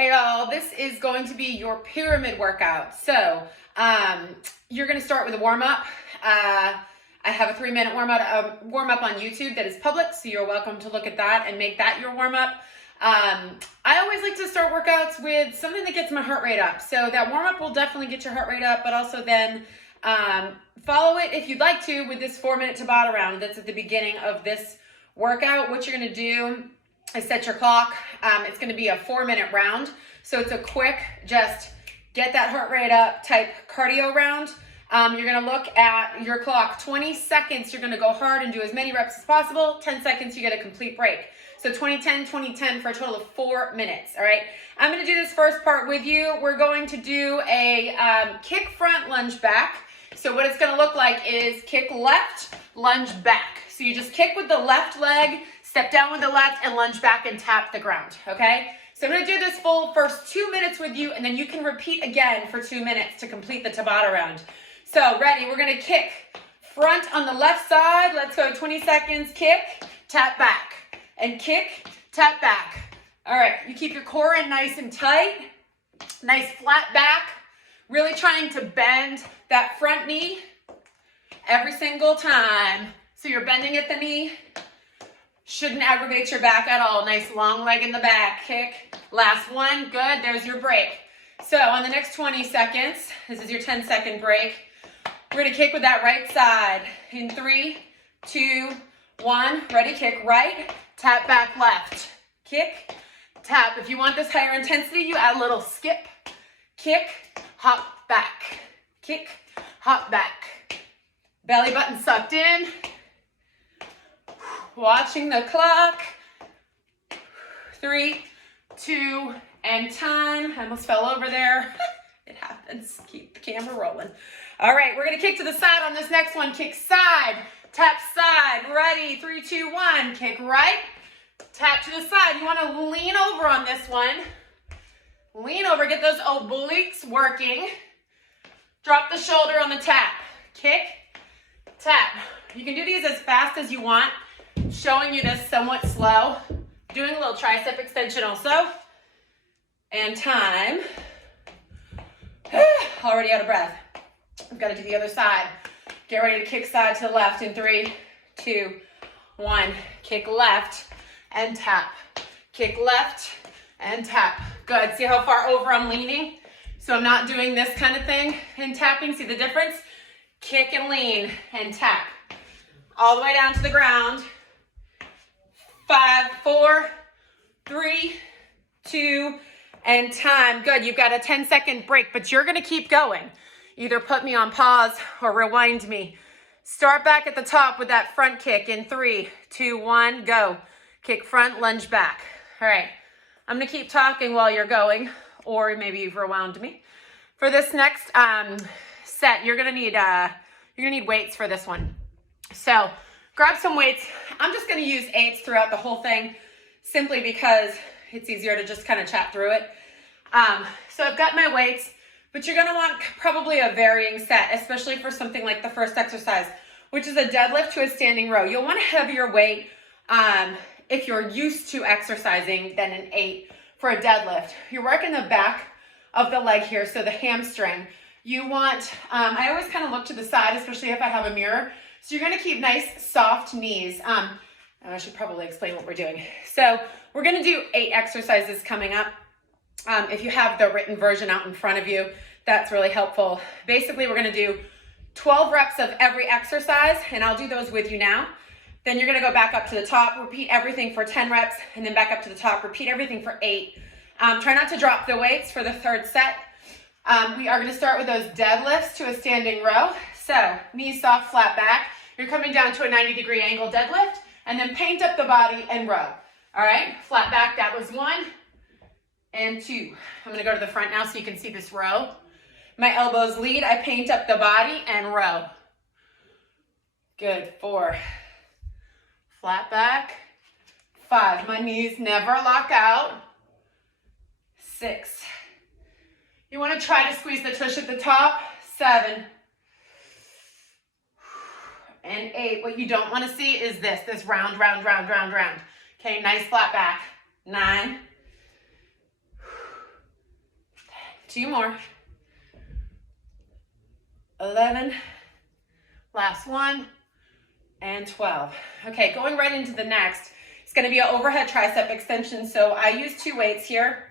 Hey all, this is going to be your pyramid workout. So you're going to start with a warm-up. I have a 3-minute warm-up on YouTube that is public, so you're welcome to look at that and make that your warm-up. I always like to start workouts with something that gets my heart rate up. So that warm-up will definitely get your heart rate up, but also then follow it if you'd like to with this 4-minute Tabata round that's at the beginning of this workout. What you're going to do is set your clock. It's going to be a 4-minute round. So it's a quick, just get that heart rate up type cardio round. You're going to look at your clock. 20 seconds, you're going to go hard and do as many reps as possible. 10 seconds, you get a complete break. So 20-10, 20-10 for a total of 4 minutes. All right. I'm going to do this first part with you. We're going to do a kick front lunge back. So what it's going to look like is kick left, lunge back. So you just kick with the left leg, step down with the left, and lunge back and tap the ground, okay? So I'm gonna do this full first 2 minutes with you, and then you can repeat again for 2 minutes to complete the Tabata round. So ready, we're gonna kick front on the left side. Let's go 20 seconds, kick, tap back, and kick, tap back. All right, you keep your core in nice and tight, nice flat back, really trying to bend that front knee every single time. So you're bending at the knee. Shouldn't aggravate your back at all. Nice long leg in the back. Kick. Last one. Good. There's your break. So on the next 20 seconds, this is your 10-second break. We're going to kick with that right side. In 3, 2, 1. Ready? Kick right. Tap back left. Kick. Tap. If you want this higher intensity, you add a little skip. Kick. Hop back. Kick. Hop back. Belly button sucked in. Watching the clock. 3, 2, and time. I almost fell over there. It happens. Keep the camera rolling. All right, we're going to kick to the side on this next one. Kick side, tap side. Ready? 3, 2, 1. Kick right, tap to the side. You want to lean over on this one. Lean over. Get those obliques working. Drop the shoulder on the tap. Kick, tap. You can do these as fast as you want. Showing you this somewhat slow. Doing a little tricep extension also. And time. Already out of breath. I've got to do the other side. Get ready to kick side to the left in 3, 2, 1. Kick left and tap. Kick left and tap. Good. See how far over I'm leaning? So I'm not doing this kind of thing and tapping. See the difference? Kick and lean and tap. All the way down to the ground. 5, 4, 3, 2, and time. Good. You've got a 10-second break, but you're going to keep going. Either put me on pause or rewind me. Start back at the top with that front kick in 3, 2, 1, go. Kick front, lunge back. All right. I'm going to keep talking while you're going, or maybe you've rewound me. For this next set, you're going to need weights for this one. So grab some weights. I'm just going to use 8s throughout the whole thing simply because it's easier to just kind of chat through it. So I've got my weights, but you're going to want probably a varying set, especially for something like the first exercise, which is a deadlift to a standing row. You'll want a heavier weight if you're used to exercising than an 8 for a deadlift. You're working the back of the leg here, so the hamstring. You want, I always kind of look to the side, especially if I have a mirror. So you're going to keep nice, soft knees. I should probably explain what we're doing. So we're going to do 8 exercises coming up. If you have the written version out in front of you, that's really helpful. Basically, we're going to do 12 reps of every exercise, and I'll do those with you now. Then you're going to go back up to the top, repeat everything for 10 reps, and then back up to the top, repeat everything for 8. Try not to drop the weights for the third set. We are going to start with those deadlifts to a standing row. So knees soft, flat back. You're coming down to a 90-degree angle deadlift, and then paint up the body and row. All right, flat back, that was 1 and 2. I'm gonna go to the front now so you can see this row. My elbows lead, I paint up the body and row. Good, 4. Flat back. 5, my knees never lock out. 6. You wanna try to squeeze the tush at the top. 7. And 8. What you don't want to see is this round, round. Okay, nice flat back. 9. 2 more. 11. Last one. And 12. Okay, going right into the next. It's going to be an overhead tricep extension. So I use 2 weights here.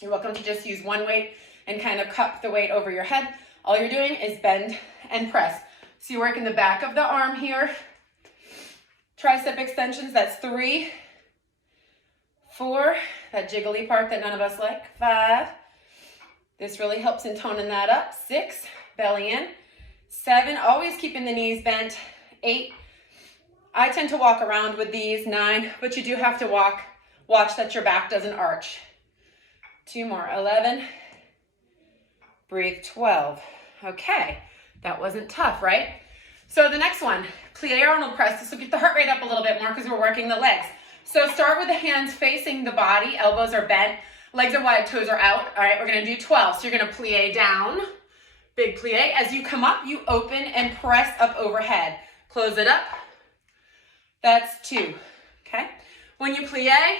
You're welcome to just use 1 weight and kind of cup the weight over your head. All you're doing is bend and press. So you work in the back of the arm here. Tricep extensions, that's 3, 4, that jiggly part that none of us like, 5. This really helps in toning that up. 6, belly in. 7, always keeping the knees bent. 8, I tend to walk around with these. 9, but you do have to watch that your back doesn't arch. 2 more, 11. Breathe, 12. Okay, that wasn't tough, right? So the next one, plie Arnold press. This will get the heart rate up a little bit more because we're working the legs. So start with the hands facing the body, elbows are bent, legs are wide, toes are out. All right, we're gonna do 12. So you're gonna plie down, big plie. As you come up, you open and press up overhead. Close it up. That's 2, okay? When you plie,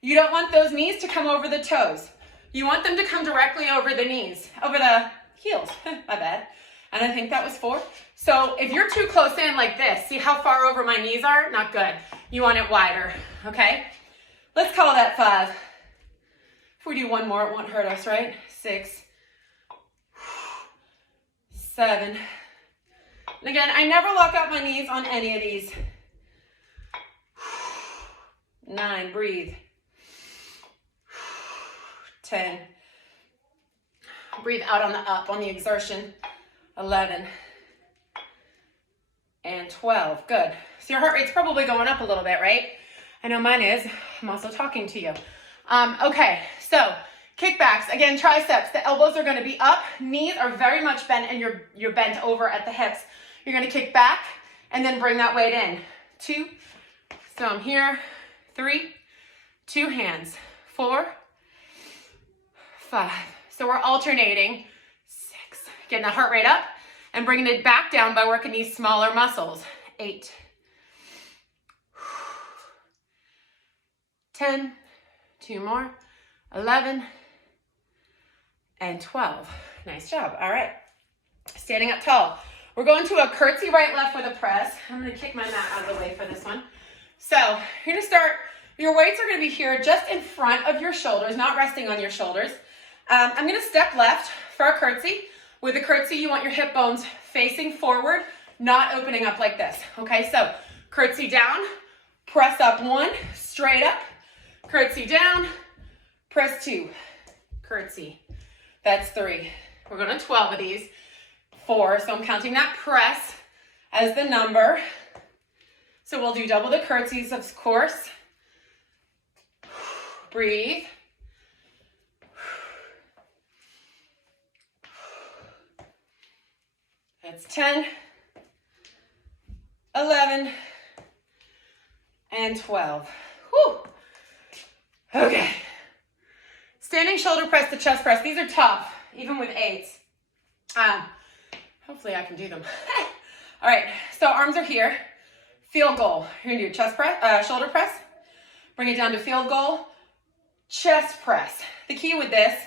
you don't want those knees to come over the toes. You want them to come directly over the knees, over the heels, my bad. And I think that was 4. So if you're too close in like this, see how far over my knees are? Not good. You want it wider, okay? Let's call that 5. If we do 1 more, it won't hurt us, right? 6, 7. And again, I never lock out my knees on any of these. 9, breathe. 10. Breathe out on the up, on the exertion. 11. And 12. Good. So your heart rate's probably going up a little bit, right? I know mine is. I'm also talking to you. Okay, so kickbacks. Again, triceps. The elbows are going to be up. Knees are very much bent, and you're bent over at the hips. You're going to kick back and then bring that weight in. 2. So I'm here. 3. 2 hands. 4. 5. So we're alternating. 6. Getting the heart rate up and bringing it back down by working these smaller muscles. 8. 10. 2 more. 11. And 12. Nice job. All right. Standing up tall. We're going to a curtsy right left with a press. I'm going to kick my mat out of the way for this one. So you're going to start, your weights are going to be here just in front of your shoulders, not resting on your shoulders. I'm going to step left for a curtsy. With a curtsy, you want your hip bones facing forward, not opening up like this. Okay, so curtsy down, press up 1, straight up, curtsy down, press 2, curtsy. That's 3. We're going to 12 of these. 4, so I'm counting that press as the number. So we'll do double the curtsies, of course. Breathe. That's 10, 11, and 12. Whew. Okay. Standing shoulder press to chest press. These are tough, even with 8s. Hopefully I can do them. All right, so arms are here. Field goal. You're gonna do chest press, shoulder press. Bring it down to field goal. Chest press. The key with this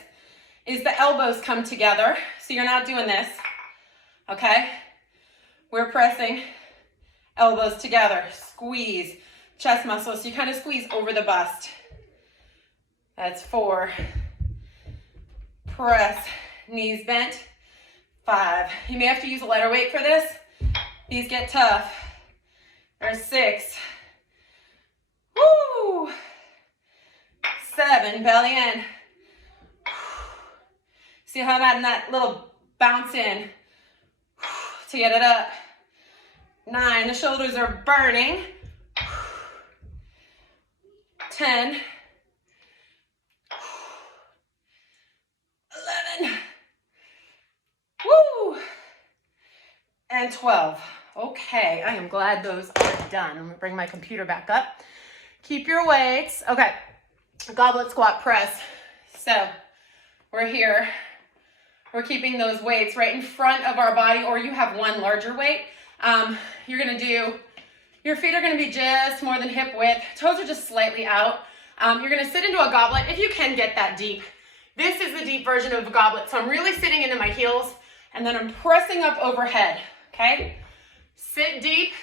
is the elbows come together. So you're not doing this, okay? We're pressing elbows together. Squeeze chest muscles. So you kind of squeeze over the bust. That's 4. Press, knees bent. 5. You may have to use a lighter weight for this. These get tough. There's 6. Woo! 7, belly in. See how I'm adding that little bounce in to get it up. 9, the shoulders are burning. 10. 11. Woo! And 12. Okay, I am glad those are done. I'm gonna bring my computer back up. Keep your weights. Okay, goblet squat press. So we're here. We're keeping those weights right in front of our body, or you have one larger weight. You're gonna do, your feet are gonna be just more than hip width. Toes are just slightly out. You're gonna sit into a goblet. If you can get that deep, This is the deep version of a goblet. So I'm really sitting into my heels and then I'm pressing up overhead, okay? Sit deep.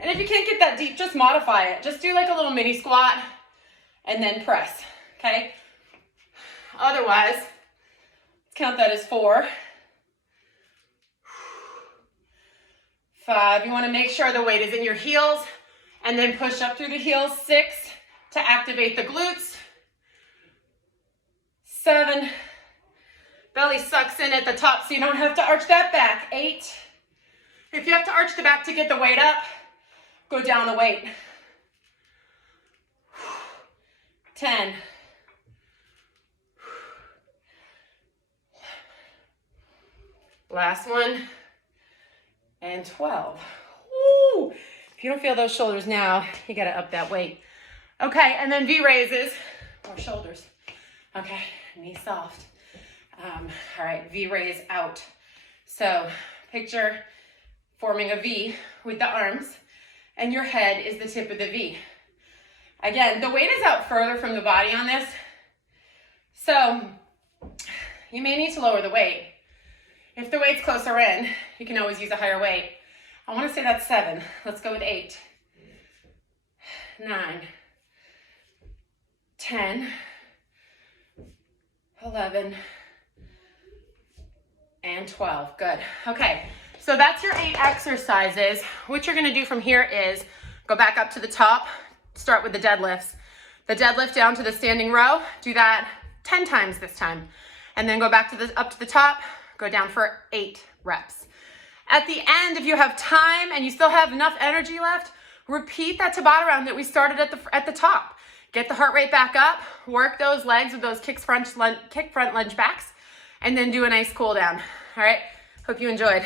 And if you can't get that deep, just modify it. Just do like a little mini squat and then press, okay? Otherwise, let's count that as 4. 5, you wanna make sure the weight is in your heels and then push up through the heels. 6, to activate the glutes. 7, belly sucks in at the top so you don't have to arch that back. 8, if you have to arch the back to get the weight up, go down a weight. 10, 11, last one, and 12. Woo! If you don't feel those shoulders now, you gotta up that weight. Okay, and then V raises, or shoulders. Okay, knee soft. All right, V raise out. So picture forming a V with the arms, and your head is the tip of the V. Again, the weight is out further from the body on this, so you may need to lower the weight. If the weight's closer in, you can always use a higher weight. I want to say that's 7. Let's go with 8, 9, 10, 11, and 12. Good. Okay, so that's your 8 exercises. What you're going to do from here is go back up to the top, start with the deadlifts. The deadlift down to the standing row, do that 10 times this time. And then go back to up to the top, go down for 8 reps. At the end, if you have time and you still have enough energy left, repeat that Tabata round that we started at the top. Get the heart rate back up, work those legs with those kick front lunge backs, and then do a nice cool down. All right, hope you enjoyed.